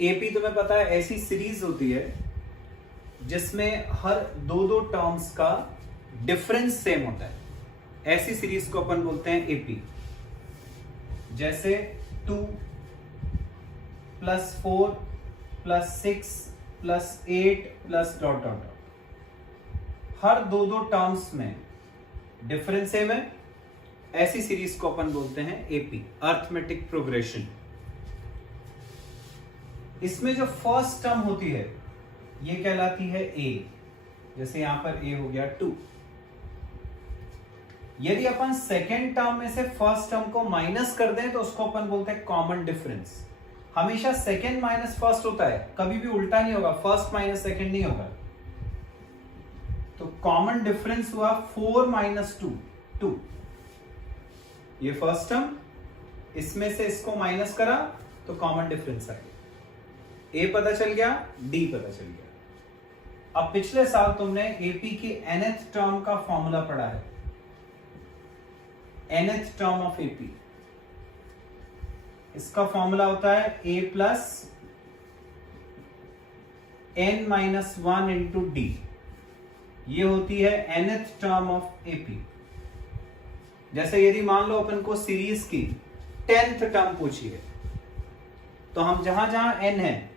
AP तुम्हें पता है ऐसी सीरीज होती है जिसमें हर दो दो टर्म्स का डिफरेंस सेम होता है। ऐसी सीरीज को अपन बोलते हैं एपी। जैसे 2 + 4 + 6 + 8 + डॉट डॉट डॉट, हर दो दो टर्म्स में डिफरेंस सेम है। ऐसी सीरीज को अपन बोलते हैं एपी, अर्थमेटिक प्रोग्रेशन। इसमें जो फर्स्ट टर्म होती है ये कहलाती है ए। जैसे यहां पर ए हो गया 2। यदि अपन सेकेंड टर्म में से फर्स्ट टर्म को माइनस कर दें तो उसको अपन बोलते हैं कॉमन डिफरेंस। हमेशा सेकेंड माइनस फर्स्ट होता है, कभी भी उल्टा नहीं होगा, फर्स्ट माइनस सेकेंड नहीं होगा। तो कॉमन डिफरेंस हुआ 4 - 2 2। ये फर्स्ट टर्म, इसमें से इसको माइनस करा तो कॉमन डिफरेंस आ गया। ए पता चल गया, डी पता चल गया। अब पिछले साल तुमने एपी की nth टर्म का फॉर्मूला पढ़ा है। nth टर्म ऑफ एपी, इसका फॉर्मूला होता है a + n - 1 × d। ये होती है nth टर्म ऑफ एपी। जैसे यदि मान लो अपन को सीरीज की 10th टर्म पूछी है तो हम जहां जहां n है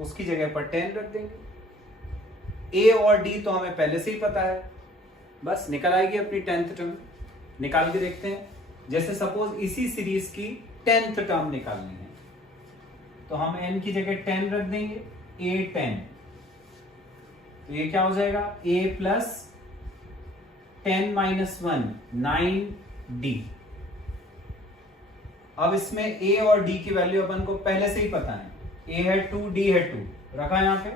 उसकी जगह पर 10 रख देंगे। a और d तो हमें पहले से ही पता है, बस निकल आएगी अपनी 10th टर्म। निकाल के देखते हैं। जैसे सपोज इसी सीरीज की 10th टर्म निकालनी है तो हम n की जगह 10 रख देंगे, a 10। तो ये क्या हो जाएगा, a + 10 - 1 9d। अब इसमें a और d की वैल्यू अपन को पहले से ही पता है। a है 2, d है 2, रखा यहां पे।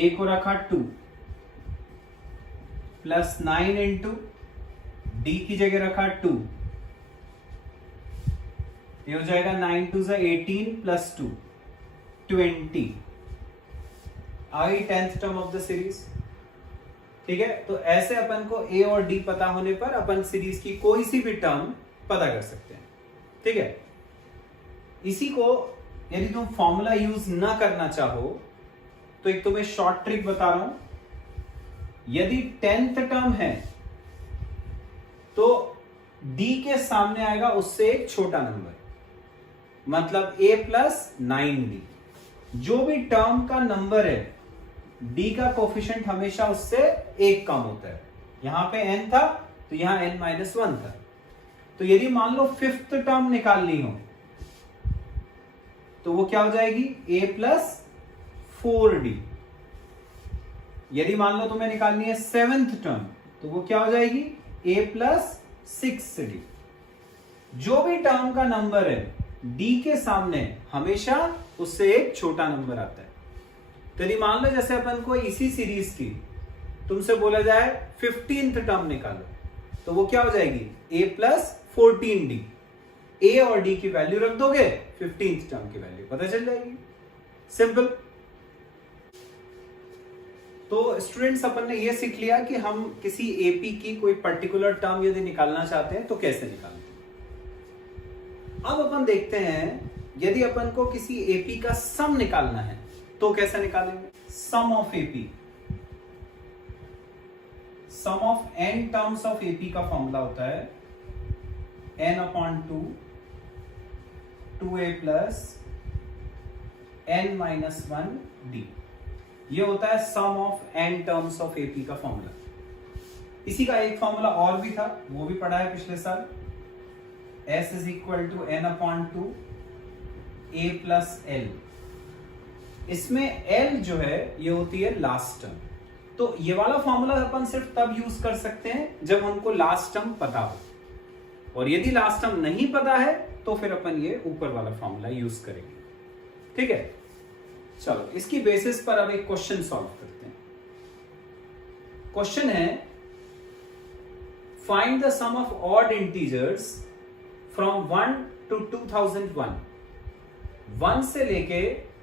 a को रखा 2 + 9 × d की जगह रखा 2। ये हो जाएगा 9 × 2 = 18 + 2 20। आई 10th term of the series. ठीक है, तो ऐसे अपन को a और d पता होने पर अपन सीरीज की कोई सी भी टर्म पता कर सकते हैं। ठीक है, इसी को यदि तुम फॉर्मूला यूज ना करना चाहो तो एक तुम्हें शॉर्ट ट्रिक बता रहा हूं। यदि 10th टर्म है तो d के सामने आएगा उससे एक छोटा नंबर, मतलब a + 9d। जो भी टर्म का नंबर है d का कोफिशिएंट हमेशा उससे एक कम होता है। यहां पे n था तो यहां n - 1 था। तो यदि मान लो 5th टर्म निकालनी हो तो वो क्या हो जाएगी, a + 4d। यदि मान लो तुम्हें निकालनी है 7th टर्म तो वो क्या हो जाएगी, a + 6d। जो भी टर्म का नंबर है d के सामने हमेशा उससे एक छोटा नंबर आता है। तो यदि मान लो जैसे अपन को इसी सीरीज की तुमसे बोला जाए 15th टर्म निकालो तो वो क्या हो जाएगी, a + 14d। a और d की वैल्यू रख दोगे, 15th टर्म की वैल्यू पता चल जाएगी। सिंपल। तो स्टूडेंट्स अपन ने ये सीख लिया कि हम किसी एपी की कोई पर्टिकुलर टर्म यदि निकालना चाहते हैं तो कैसे निकालते हैं। अब अपन देखते हैं यदि अपन को किसी एपी का सम निकालना है तो कैसे निकालेंगे। Sum of AP, sum of n terms of AP का फॉर्मूला होता है n/2 2a + n - 1d। ये होता है sum of n terms of AP का फॉर्मूला। इसी का एक फॉर्मूला और भी था, वो भी पढ़ा है पिछले साल। s = n/2 a + l। इसमें l जो है ये होती है लास्ट टर्म। तो ये वाला फॉर्मूला अपन सिर्फ तब यूज कर सकते हैं जब हमको लास्ट टर्म पता हो, और यदि लास्ट टर्म नहीं पता है तो फिर अपन ये ऊपर वाला फॉर्मूला यूज करेंगे। ठीक है, चलो इसकी बेसिस पर अब एक क्वेश्चन सॉल्व करते हैं। क्वेश्चन है, find the sum of odd integers from 1 to 2001। 1 से लेके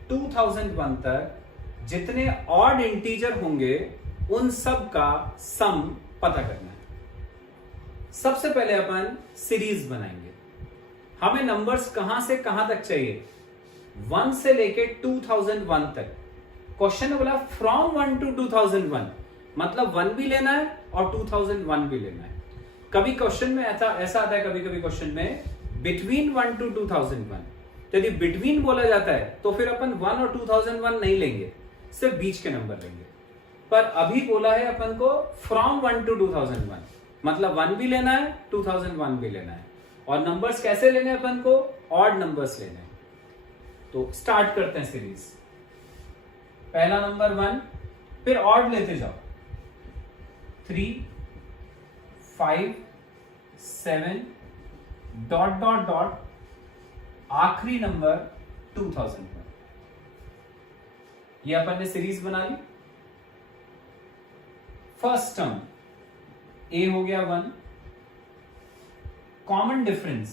2001 तक जितने ऑड इंटीजर होंगे उन सब का सम पता करना है। सबसे पहले अपन सीरीज बनाएंगे। हमें नंबर्स कहां से कहां तक चाहिए, 1 से लेके 2001 तक। क्वेश्चन ने बोला फ्रॉम 1 to 2001, मतलब 1 भी लेना है और 2001 भी लेना है। कभी क्वेश्चन में ऐसा आता है, कभी कभी क्वेश्चन में बिटवीन 1 to 2001। तो यदि बिटवीन बोला जाता है तो फिर अपन 1 और 2001 नहीं लेंगे, सिर्फ बीच के नंबर लेंगे। पर अभी बोला है अपन को फ्रॉम 1 to 2001, मतलब 1 भी लेना है, 2001 भी लेना है। और नंबर्स कैसे लेने हैं अपन को? ऑड नंबर्स लेने हैं। तो स्टार्ट करते हैं सीरीज। पहला नंबर 1, फिर ऑड लेते जाओ, 3, 5, 7 डॉट डॉट डॉट, आखिरी नंबर 2001। ये अपन ने सीरीज बना ली। फर्स्ट टर्म ए हो गया 1, कॉमन डिफरेंस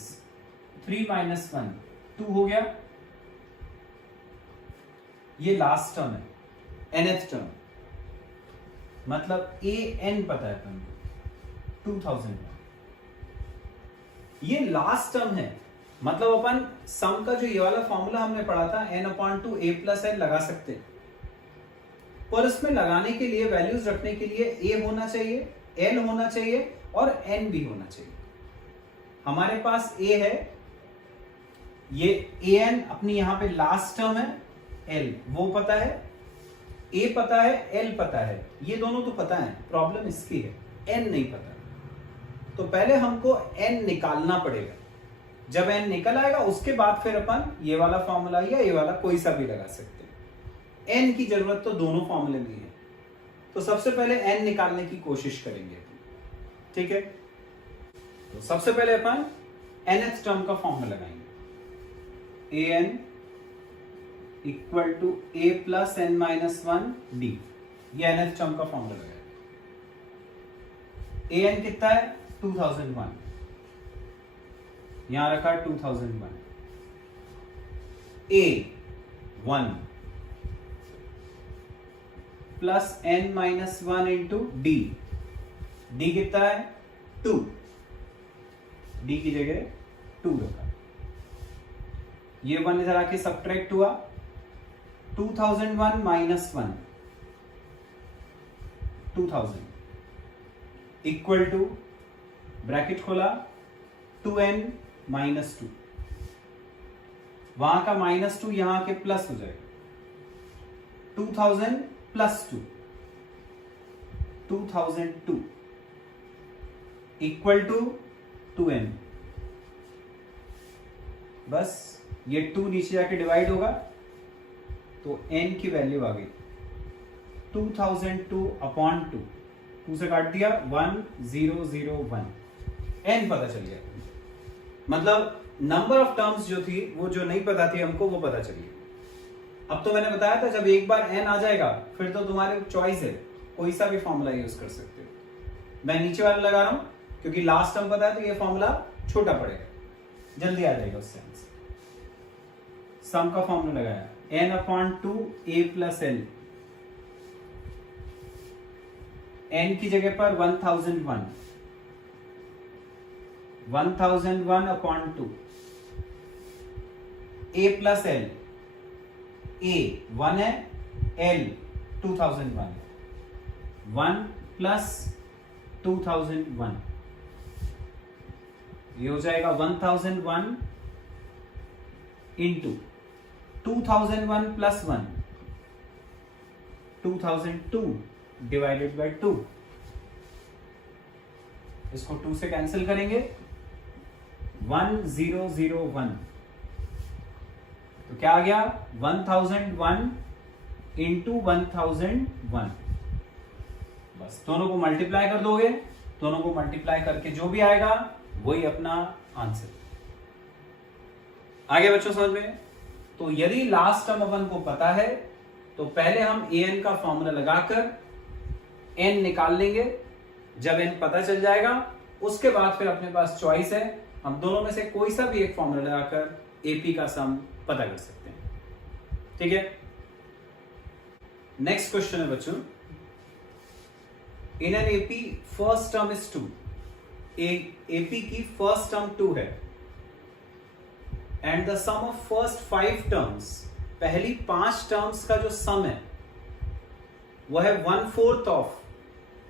3 - 1 2 हो गया। ये लास्ट टर्म है, nth टर्म, मतलब ए एन पता है अपन को 2001। ये लास्ट टर्म है, मतलब अपन सम का जो ये वाला फॉर्मूला हमने पढ़ा था n/2 a + n लगा सकते हैं, पर उसमें लगाने के लिए, वैल्यूज रखने के लिए a होना चाहिए, n होना चाहिए और n भी होना चाहिए। हमारे पास a है, ये an अपनी यहां पे लास्ट टर्म है, l वो पता है, a पता है, l पता है, ये दोनों तो पता है, प्रॉब्लम इसकी है n नहीं पता। तो पहले हमको n निकालना पड़ेगा। जब n निकल आएगा उसके बाद फिर अपन ये वाला फॉर्मूला या ये वाला कोई सा भी लगा सकते हैं। n की जरूरत तो दोनों फॉर्मूले में है, तो सबसे पहले n निकालने की कोशिश करेंगे, ठीक है। तो सबसे पहले अपन nth टर्म का फॉर्मूला लगाएंगे, an = a + n - 1 d। ये nth टर्म का फॉर्मूला लगाएंगे। an कितना है? 2001, यहां रखा 2001। a 1 + n - 1 × d। d कितना है? 2। d की जगह 2 रखा। ये 1 इधर आके सब्ट्रैक्ट हुआ, 2001 - 1 2000 = ब्रैकेट खोला 2n - 2। वहां का -2 यहां के प्लस हो जाएगा, 2000 + 2 2002 = 2n। बस ये 2 नीचे जाके डिवाइड होगा तो n की वैल्यू आ गई 2002/2। 2 से काट दिया 1001, n पता चल गया। मतलब नंबर ऑफ टर्म्स जो थी, वो जो नहीं पता थी हमको, वो पता चली। अब तो मैंने बताया था जब एक बार n आ जाएगा फिर तो तुम्हारे चॉइस है, कोई सा भी फॉर्मूला यूज कर सकते हो। मैं नीचे वाला लगा रहा हूं क्योंकि लास्ट टर्म पता है, तो ये फॉर्मूला छोटा पड़ेगा, जल्दी आ जाएगा उससे। सम का फॉर्मूला लगाया n/2 a + l, n की जगह पर 1001, 1001/2 a + l, a 1 है, l 2001, 1 + 2001, ये हो जाएगा 1001 × 2001 + 1 2002 / 2। इसको 2 से कैंसिल करेंगे, 1001। तो क्या आ गया? 1001 × 1001। बस दोनों को मल्टीप्लाई कर दोगे, दोनों को मल्टीप्लाई करके जो भी आएगा वही अपना आंसर। आगे बच्चों समझ में? तो यदि लास्ट टर्म अपन को पता है तो पहले हम an का फॉर्मूला लगाकर n निकाल लेंगे। जब n पता चल जाएगा उसके बाद फिर अपने पास चॉइस है, हम दोनों में से कोई सा भी एक फॉर्मूला लगाकर एपी का सम पता कर सकते हैं। ठीक है, नेक्स्ट क्वेश्चन है बच्चों, in an AP first term is 2। AP की फर्स्ट टर्म 2 है, and the sum of first 5 terms, पहली 5 टर्म्स का जो सम है वो है 1/4 ऑफ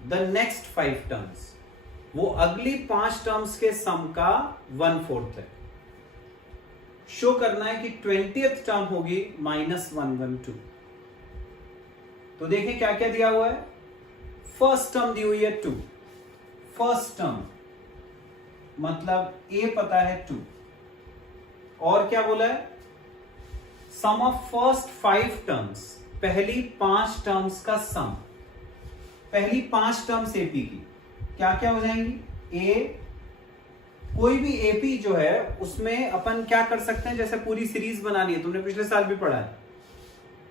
द नेक्स्ट 5 टर्म्स, वो अगली 5 टर्म्स के सम का 1/4 है। शो करना है कि 20th टर्म होगी -112। तो देखें क्या क्या दिया हुआ है। फर्स्ट टर्म दी हुई है 2, फर्स्ट टर्म मतलब ए पता है 2, और क्या बोला है, सम ऑफ फर्स्ट 5 टर्म्स, पहली 5 टर्म्स का सम, पहली 5 टर्म्स एपी की क्या क्या हो जाएंगी। ए, कोई भी एपी जो है उसमें अपन क्या कर सकते हैं, जैसे पूरी सीरीज बनानी है, तुमने पिछले साल भी पढ़ा है,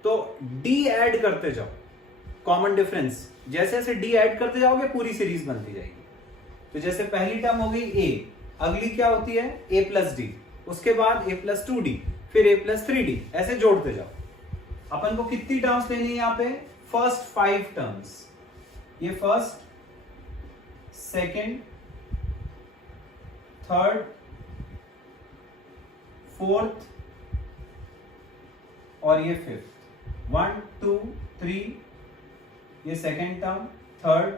तो डी ऐड करते जाओ, कॉमन डिफरेंस, जैसे जैसे डी ऐड करते जाओगे पूरी सीरीज बनती जाएगी। तो जैसे पहली टर्म हो गई ए, अगली क्या होती है a प्लस डी, उसके बाद a प्लस 2d, फिर a प्लस 3d, ऐसे जोड़ते जाओ। अपन को कितनी टर्म्स लेनी है यहाँ पे, फर्स्ट 5 टर्म्स, ये फर्स्ट, सेकेंड, थर्ड, फोर्थ और ये फिफ्थ, 1 2 3, ये सेकेंड टर्म, थर्ड,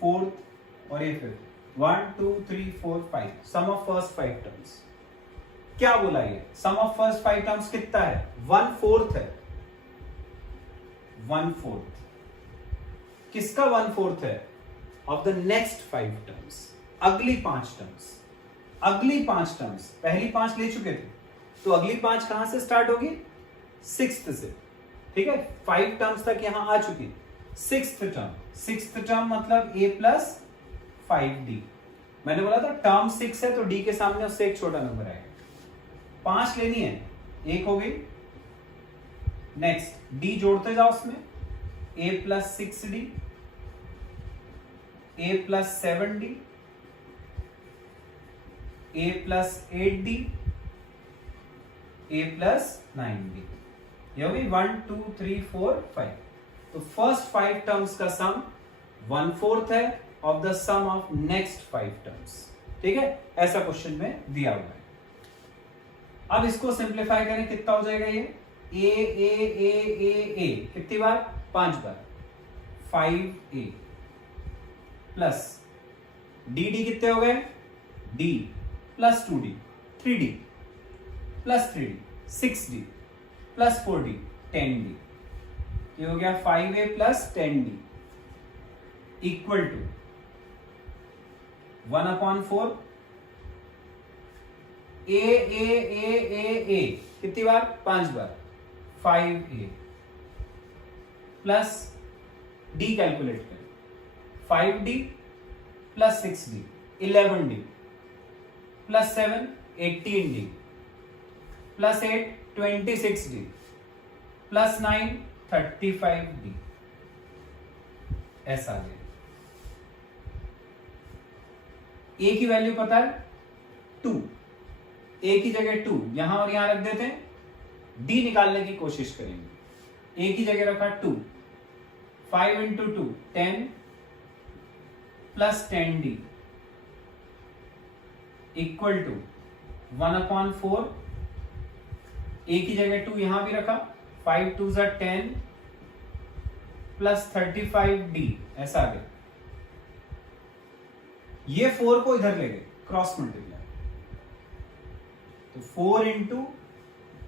फोर्थ और ये fifth, 1 2 3 4 5, sum of first 5 terms. क्या बोला ये, सम ऑफ फर्स्ट 5 टर्म्स कितना है, 1/4 है। 1/4 किसका 1/4 है, ऑफ द नेक्स्ट 5 टर्म्स, अगली 5 टर्म्स, अगली 5 टर्म्स, पहली 5 ले चुके थे, तो अगली 5 कहां से स्टार्ट होगी, 6th से, ठीक है, 5 टर्म्स तक यहां आ चुकी। 6th टर्म मतलब a प्लस 5d, मैंने बोला था टर्म 6 है तो d के सामने उससे एक छोटा नंबर आएगा। 5 लेनी है, एक हो गई, नेक्स्ट d जोड़ते जाओ उसमें, a plus 6d, a plus 7d, a plus 8d, a plus 9d, ये हो गई 1 2 3 4 5। तो फर्स्ट 5 टर्म्स का सम 1/4 है of the sum of next 5 terms, ठीक है, ऐसा क्वेश्चन में दिया हुआ है। अब इसको सिंप्लीफाई करें, कितना हो जाएगा ये, ए कितनी बार, 5 बार, 5a प्लस डी कितने हो गए, d plus 2d, 3d plus 3d, 6d plus 4d, 10d, ये हो गया 5a plus 10d equal to 1/4 ए कितनी बार, 5 बार, 5a प्लस d कैलकुलेट करें, 5d plus 6d 11d plus 7 18d plus 8 26d plus 9 35d, ऐसा आ गया। ए की वैल्यू पता है 2, ए की जगह 2 यहां और यहां रख देते हैं, डी निकालने की कोशिश करेंगे। ए की जगह रखा 2, 5 into 2 10 plus 10d equal to 1/4, a की जगह 2 यहां भी रखा, 5 2 10 प्लस 35d, ऐसा आ गया। ये 4 को इधर ले गए, क्रॉस मल्टीप्लाई, तो 4 into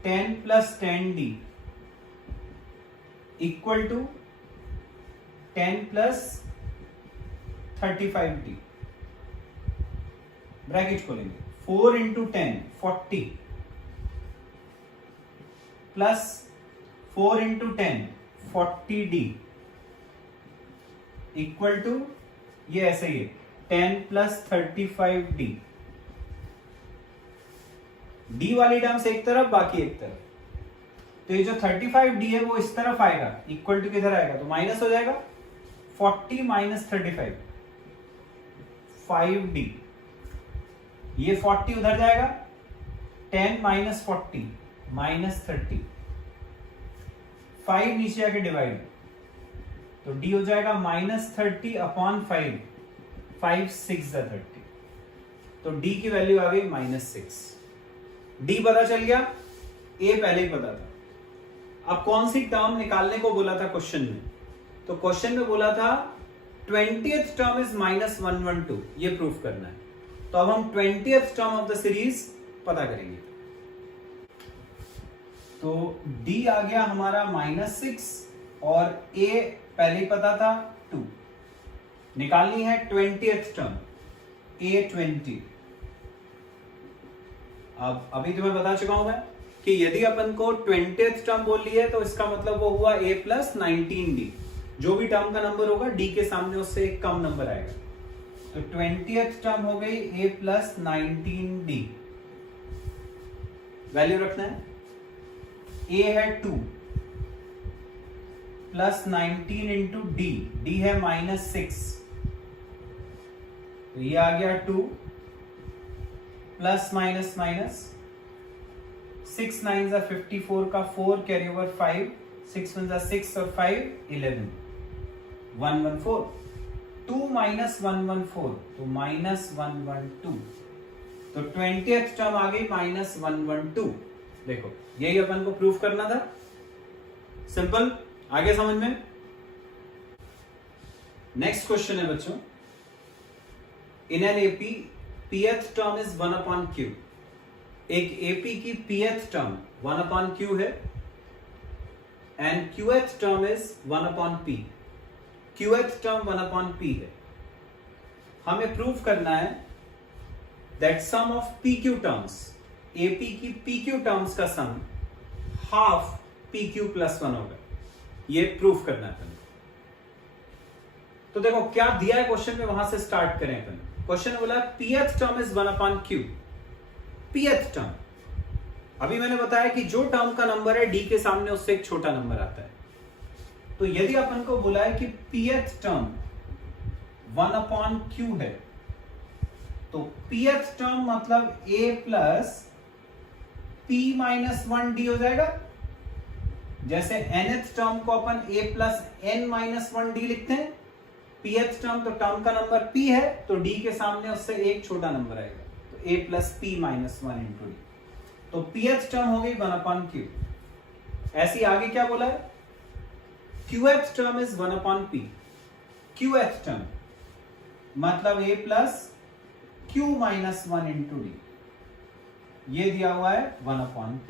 10 plus 10d equal to 10 plus 35d, bracket खोलेंगे, 4 into 10 40 plus 4 into 10 40d equal to, ये ऐसे ही है, 10 प्लस 35d, d वाली टर्म्स एक तरफ बाकी एक तरफ, तो ये जो 35d है वो इस तरफ आएगा, इक्वल टू किधर आएगा, तो माइनस हो जाएगा, 40 माइनस 35 5d, ये 40 उधर जाएगा, 10 माइनस 40 माइनस 30, 5 नीचे आके डिवाइड, तो d हो जाएगा -30/5, 5 6 30, तो d की वैल्यू आ गई -6, डी पता चल गया, ए पहले ही पता था। अब कौन सी टर्म निकालने को बोला था क्वेश्चन में? तो क्वेश्चन में बोला था 20th टर्म इज -112, ये प्रूफ करना है। तो अब हम 20th term of the series पता करेंगे। तो डी आ गया हमारा -6 और ए पहले ही पता था 2। निकालनी है 20th टर्म, A20। अब अभी तुम्हें बता चुका हूं मैं कि यदि अपन को 20th टर्म बोल ली है तो इसका मतलब वो हुआ A + 19D। जो भी टर्म का नंबर होगा D के सामने उससे एक कम नंबर आएगा। तो 20th टर्म हो गई A + 19D। वैल्यू रखना है, A है 2 + 19 इंटू D है -6। तो ये आ गया 2 ± 6 9 54 का 4 कैरी ओवर 5, 6 1 6 और 5 11, 114। 2 - 114 तो -112। तो 20th टर्म आ गई -112। देखो यही अपन को प्रूफ करना था, सिंपल। आगे समझ में। नेक्स्ट क्वेश्चन है बच्चों, in an AP pth term is 1/q। एक एपी की pth टर्म 1/q है and qth term is 1/p। qth term 1/p है। हमें प्रूफ करना है that sum of pq terms, AP की pq टर्म्स का सम हाफ pq + 1 होगा। ये प्रूफ करना है अपन। तो देखो क्या दिया है क्वेश्चन में, वहां से स्टार्ट करें अपन। क्वेश्चन बोला pth term is 1/q। pth term, अभी मैंने बताया कि जो टर्म का नंबर है d के सामने उससे एक छोटा नंबर आता है। तो यदि अपन को बोला है कि pth टर्म 1/q है, तो pth टर्म मतलब a + p - 1d हो जाएगा। जैसे nth टर्म को अपन a + n - 1d लिखते हैं। pth टर्म तो टर्म का नंबर p है, तो d के सामने उससे एक छोटा नंबर आएगा, तो a + p - 1 इंटू d। तो pth टर्म हो गई 1/q। ऐसी आगे क्या बोला है, qth term is 1/p। qth term मतलब a + q - 1 इंटू d। ये दिया हुआ है 1/p।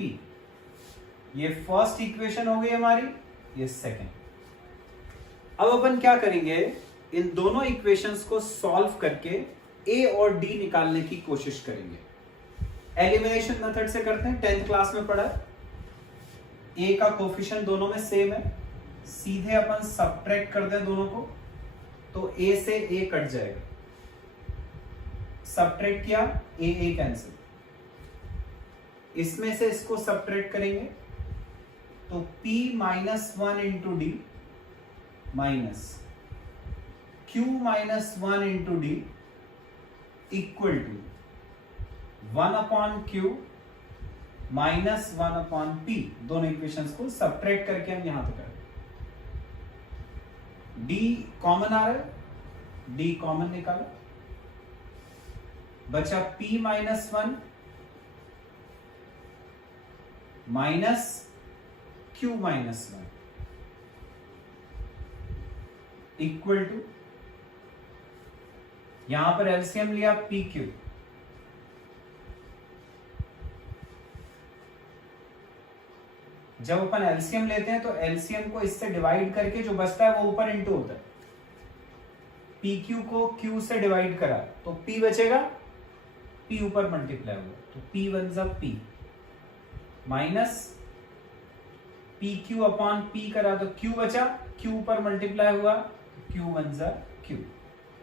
ये फर्स्ट इक्वेशन हो गई हमारी, ये सेकंड। अब अपन क्या करेंगे, इन दोनों इक्वेशंस को सॉल्व करके a और d निकालने की कोशिश करेंगे। एलिमिनेशन मेथड से करते हैं, 10th क्लास में पढ़ा है। a का कोफिशिएंट दोनों में सेम है, सीधे अपन सब्ट्रैक्ट कर दें दोनों को, तो a से a कट जाएगा। सब्ट्रैक्ट किया, a कैंसिल। इसमें से इसको सब्ट्रैक्ट करेंगे तो p - 1 into d minus q - 1 into d equal to 1/q - 1/p। दोनों इक्वेशंस को सब्ट्रैक्ट करके हम यहां तक करें। d कॉमन आ रहा है, d कॉमन निकाला, बचा p - 1 minus q - 1 equal to, यहां पर एलसीएम लिया pq, जब अपन एलसीएम लेते हैं तो एलसीएम को इससे डिवाइड करके जो बचता है वो ऊपर इंटू होता है। pq को q से डिवाइड करा तो p बचेगा, p ऊपर मल्टीप्लाई होगा, तो p = p माइनस pq/p करा तो q बचा, q ऊपर मल्टीप्लाई हुआ, q = q।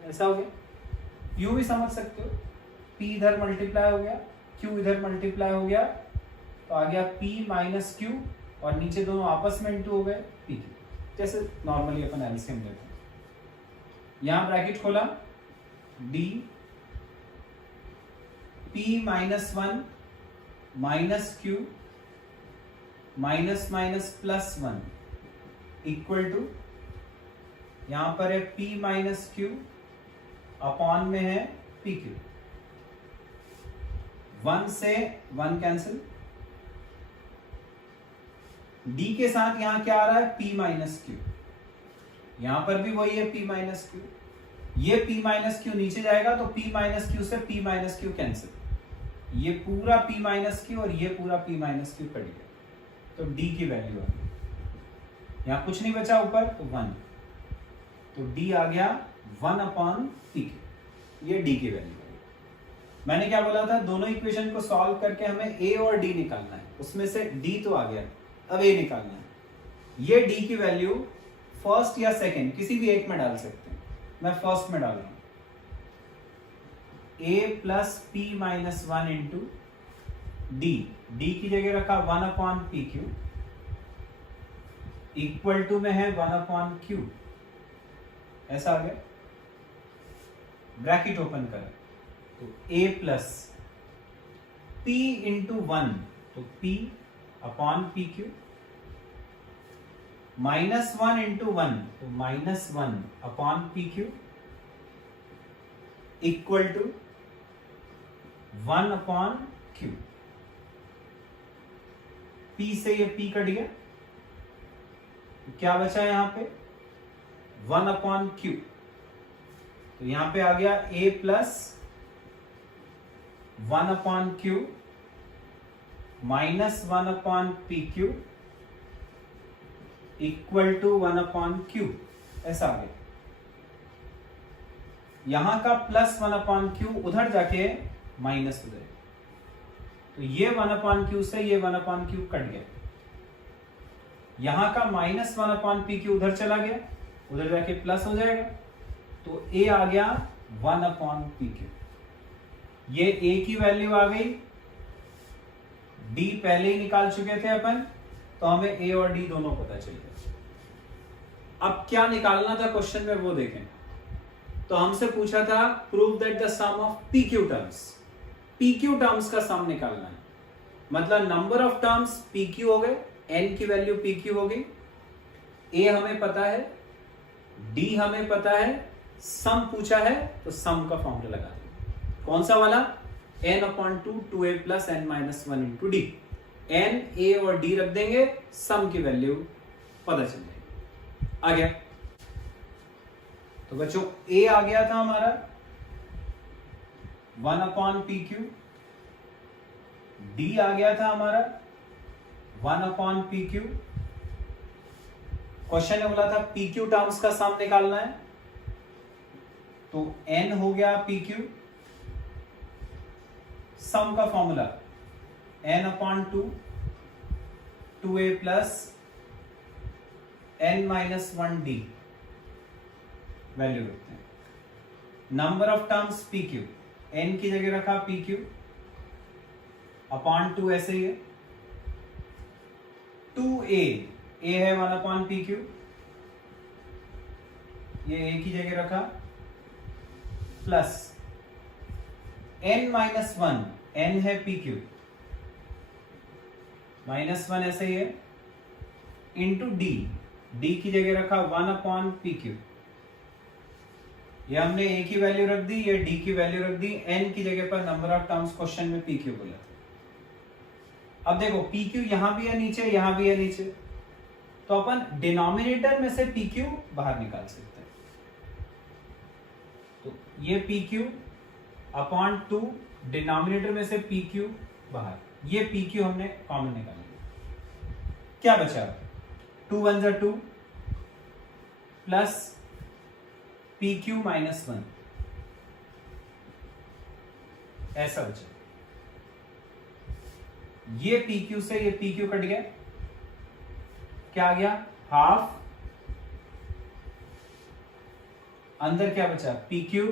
ऐसा हो गया। यूं भी समझ सकते हो, p इधर मल्टीप्लाई हो गया, q इधर मल्टीप्लाई हो गया, तो आ गया p - q और नीचे दोनों आपस में इंटू हो गए pq। जैसे नॉर्मली अपन एलसीएम लेते हैं। यहां ब्रैकेट खोला, d p - 1 minus q minus minus +1 equal to, यहां पर है p - q अपॉन में है pq। 1 से 1 कैंसिल, डी के साथ यहां क्या आ रहा है, p माइनस क्यू, यहां पर भी वही है p माइनस क्यू, ये p माइनस क्यू नीचे जाएगा तो p माइनस क्यू से p माइनस क्यू कैंसिल, ये पूरा p माइनस क्यू और ये पूरा p माइनस क्यू कट गया, तो d की वैल्यू आ गई, यहां कुछ नहीं बचा ऊपर तो 1, तो d आ गया 1 अपॉन पी क्यू, ये d की वैल्यू है। मैंने क्या बोला था, दोनों इक्वेशन को सॉल्व करके हमें a और d निकालना है, उसमें से d तो आ गया, अब a निकालना है। ये d की वैल्यू फर्स्ट या सेकंड किसी भी एक में डाल सकते हैं, मैं फर्स्ट में डाल रहा हूं, a plus p minus 1 into d, d की जगह रखा 1 upon p q, equal to में है 1 अपॉन क्यू, ऐसा आ गया, ब्रैकेट ओपन कर, तो a प्लस p इंटू 1, तो p upon p q, minus 1 into 1, तो minus 1 upon p q, equal to 1 upon q, p से ये p कट गया, तो क्या बचा यहां पे 1 अपॉन क्यू, तो यहां पे आ गया a plus 1 upon q minus 1 upon p q equal to 1 upon q, ऐसा आ गया। यहां का प्लस 1 अपॉन क्यू उधर जाके माइनस हो जाएगा, तो ये 1 अपॉन क्यू से ये 1 अपॉन क्यू कट गया, यहां का माइनस 1 अपॉन पी क्यू उधर चला गया, उधर जाके प्लस हो जाएगा, तो a आ गया 1 अपॉन पी क्यू, ये a की वैल्यू आ गई, d पहले ही निकाल चुके थे अपन, तो हमें a और d दोनों पता चल गए। अब क्या निकालना था क्वेश्चन में वो देखें, तो हमसे पूछा था prove that the sum of pq terms, pq terms का सम निकालना है, मतलब नंबर ऑफ टर्म्स pq हो गए, n की वैल्यू pq हो गई, a हमें पता है, d हमें पता है, सम पूछा है तो सम का फॉर्मूला लगा देंगे, कौन सा वाला, n upon 2a plus n minus 1 into D, n a और d रख देंगे, सम की वैल्यू पता चल जाएगी। आ गया, तो बच्चों a आ गया था हमारा 1 अपॉन पी क्यू, d आ गया था हमारा 1 अपॉन पी क्यू, क्वेश्चन ने बोला था पी क्यू टर्म्स का सम निकालना है, तो n हो गया पी क्यू, सम का formula n upon 2a plus n minus 1 D, value रखते हैं, number of terms P Q, n की जगह रखा पी क्यू अपॉन 2, ऐसे ही है, 2a, a है 1 अपॉन पी क्यू, ये a की जगह रखा, प्लस n माइनस 1, n है पी क्यू, माइनस 1 ऐसे ही है, इंटू डी, डी की जगह रखा 1 अपॉन पी क्यू, ये हमने a की वैल्यू रख दी, ये d की वैल्यू रख दी, n की जगह पर नंबर ऑफ टर्म्स क्वेश्चन में पी क्यू बोला था। अब देखो पी क्यू यहां भी है नीचे, यहां भी है नीचे, तो अपन डिनोमिनेटर में से पी क्यू बाहर निकाल सकते हैं, तो ये पी क्यू अपॉन 2, डिनोमिनेटर में से पी क्यू बाहर, ये पी क्यू हमने कॉमन निकाल लिया, क्या बचा 2 1 जा 2 प्लस पी क्यू माइनस 1, ऐसा बचा, ये पी क्यू से ये पी क्यू कट गया, क्या आ गया हाफ, अंदर क्या बचा पी क्यू,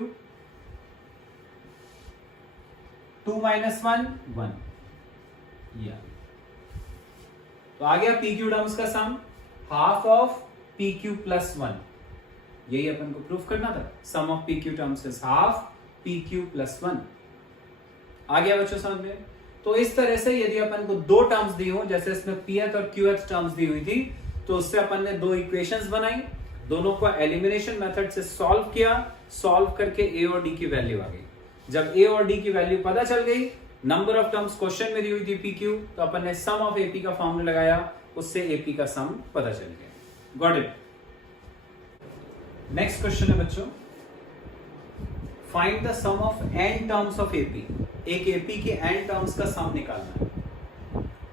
2 माइनस 1 1, तो आ गया पी क्यू टर्म्स का sum, half of P Q plus 1, यही अपन को प्रूफ करना था, sum of P Q terms is half P Q plus 1। आ गया बच्चों समझ में? तो इस तरह से यदि अपन को दो टर्म्स दी हो, जैसे इसमें पीएथ और क्यूएथ टर्म्स दी हुई थी, तो उससे अपन ने दो इक्वेशंस बनाई, दोनों को एलिमिनेशन मेथड से सॉल्व किया, सॉल्व करके ए और डी की वैल्यू आ गई। जब ए और डी की वैल्यू पता चल गई नंबर ऑफ टर्म्स क्वेश्चन में दी हुई थी PQ, तो अपन ने सम ऑफ AP का फॉर्मूला लगाया, उससे AP का सम पता चल गया। Got it. नेक्स्ट क्वेश्चन है बच्चों, find the sum of n terms of AP। एक AP के n टर्म्स का सम निकालना है।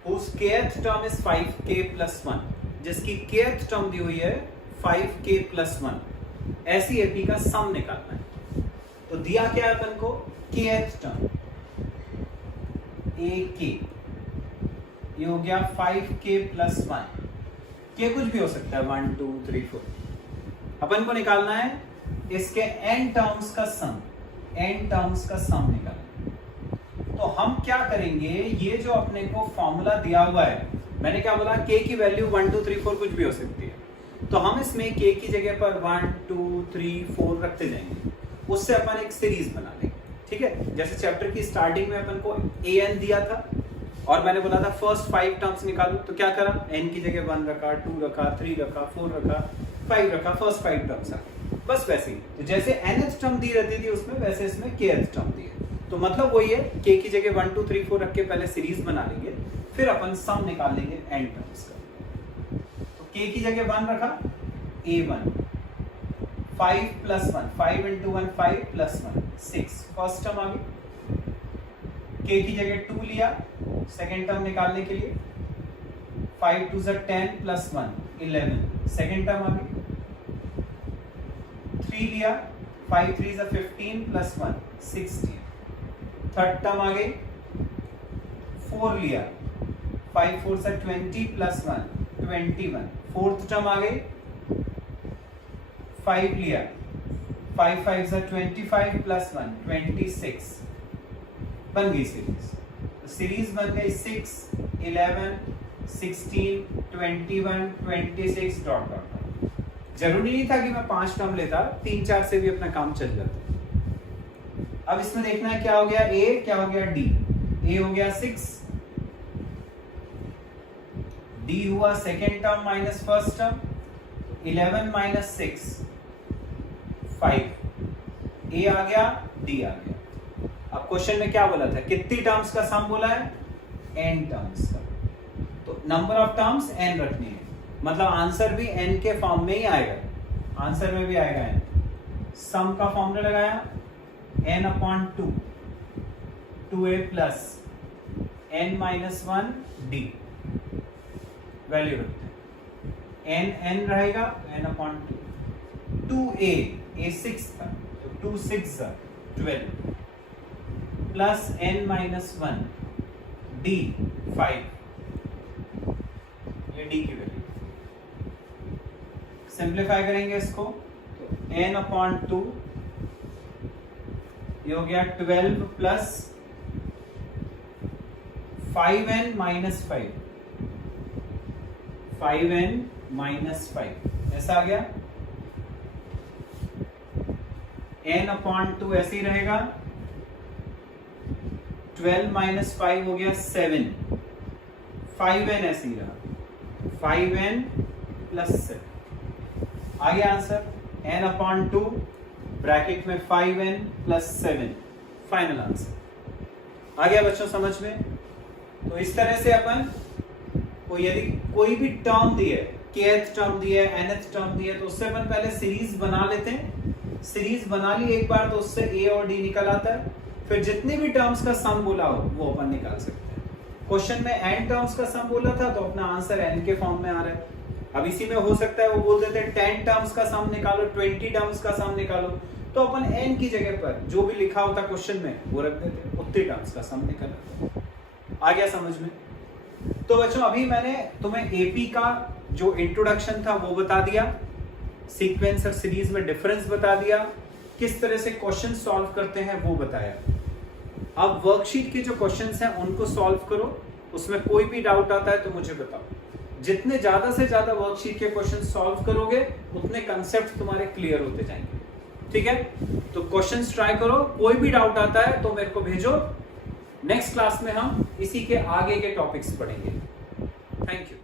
whose kth term is 5k plus 1, जिसकी kth टर्म दी हुई है 5k plus 1, ऐसी AP का सम निकालना है। तो दिया क्या है अपन को, kth टर्म AK, ये हो गया 5k plus 1, के कुछ भी हो सकता है 1 2 3 4। अपन को निकालना है इसके n टर्म्स का सम, n टर्म्स का सम निकालना। तो हम क्या करेंगे, ये जो अपने को फॉर्मूला दिया हुआ है, मैंने क्या बोला, k की वैल्यू 1 2 3 4 कुछ भी हो सकती है, तो हम इसमें k की जगह पर 1 2 3 4 रखते जाएंगे, उससे अपन एक सीरीज बना लेंगे। ठीक है, जैसे चैप्टर की स्टार्टिंग में अपन को an दिया था और मैंने बोला था फर्स्ट 5 टर्म्स निकालो, तो क्या करा, n की जगह 1 रखा, 2 रखा, 3 रखा, 4 रखा, 5 रखा, फर्स्ट 5 टर्म्स आ गए। बस वैसे ही, तो जैसे nth टर्म दी रहती थी उसमें, वैसे इसमें kth टर्म दी है। तो मतलब वही है, k की जगह 1 2 3 4 रख के पहले सीरीज बना लेंगे, फिर अपन सम निकाल लेंगे n टर्म्स का। तो k की जगह 1 रखा, a1, 5 plus 1, 5 into 1 5 plus 1 6, first term आ गई। k की जगह 2 लिया सेकेंड टर्म निकालने के लिए, 5 2 10 plus 1 11, सेकेंड टर्म आ गई। 3 लिया, 5 3 15 plus 1 16, थर्ड टर्म आ गई। 4 लिया, 5 4 20 plus 1 21, फोर्थ टर्म आ गई। 5 लिया, 5 5 25 plus 1 26, बन गई सीरीज। तो सीरीज बन गई 6 11 16 21 26 डॉट डॉट। जरूरी नहीं था कि मैं 5 टर्म लेता, 3 4 से भी अपना काम चल जाता। अब इसमें देखना है क्या हो गया a, क्या हो गया d। a हो गया 6, d हुआ second term minus first term, 11 minus 6 5, a आ गया, d आ गया। अब क्वेश्चन में क्या बोला था, कितनी टर्म्स का सम बोला है, n टर्म्स का। तो नंबर ऑफ टर्म्स n रखनी है, मतलब आंसर भी n के फॉर्म में ही आएगा, आंसर में भी आएगा n। सम का फॉर्मूला लगाया n upon 2, 2a plus n minus 1 d, value रखते हैं, n रहेगा n अपॉन 2, 2a, a 6 था, तो 2 6 12 प्लस n माइनस 1 d 5, ये d की वैल्यू। सिंप्लीफाई करेंगे इसको, तो n अपॉन 2, ये हो गया 12 plus 5n minus 5, 5n minus 5, ऐसा आ गया। n अपॉन 2 ऐसे ही रहेगा, 12 माइनस 5 हो गया 7, 5n ऐसे ही रहा, 5n प्लस 7 आ गया आंसर। n अपॉन 2 ब्रैकेट में 5n प्लस 7, फाइनल आंसर आ गया बच्चों समझ में। तो इस तरह से अपन को यदि कोई भी टर्म दी है, kth टर्म दी है, nth टर्म दी है, तो उससे अपन पहले सीरीज बना लेते हैं। सीरीज बना ली एक बार तो उससे a और d निकल आता है, फिर जितने भी टर्म्स का सम बोला हो वो अपन निकाल सकते हैं। क्वेश्चन में n टर्म्स का सम बोला था तो अपना आंसर n के फॉर्म में आ रहा है। अब इसी में हो सकता है वो बोल देते हैं 10 टर्म्स का सम निकालो, 20 टर्म्स का सम निकालो, तो अपन n की जगह पर जो भी लिखा होता क्वेश्चन में वो रख देते हैं, उतने टर्म्स का सम निकल आ गया समझ में। तो बच्चों अभी मैंने तुम्हें एपी का जो इंट्रोडक्शन था वो बता दिया, सीक्वेंस और सीरीज में डिफरेंस बता दिया, किस तरह से क्वेश्चन सॉल्व करते हैं वो बताया। अब वर्कशीट के जो क्वेश्चंस हैं उनको सॉल्व करो, उसमें कोई भी डाउट आता है तो मुझे बताओ। जितने ज्यादा से ज्यादा वर्कशीट के क्वेश्चन सॉल्व करोगे उतने कंसेप्ट तुम्हारे क्लियर होते जाएंगे, ठीक है। तो क्वेश्चंस ट्राई करो, कोई भी डाउट आता है तो मेरे को भेजो। नेक्स्ट क्लास में हम इसी के आगे के टॉपिक्स पढ़ेंगे। Thank you.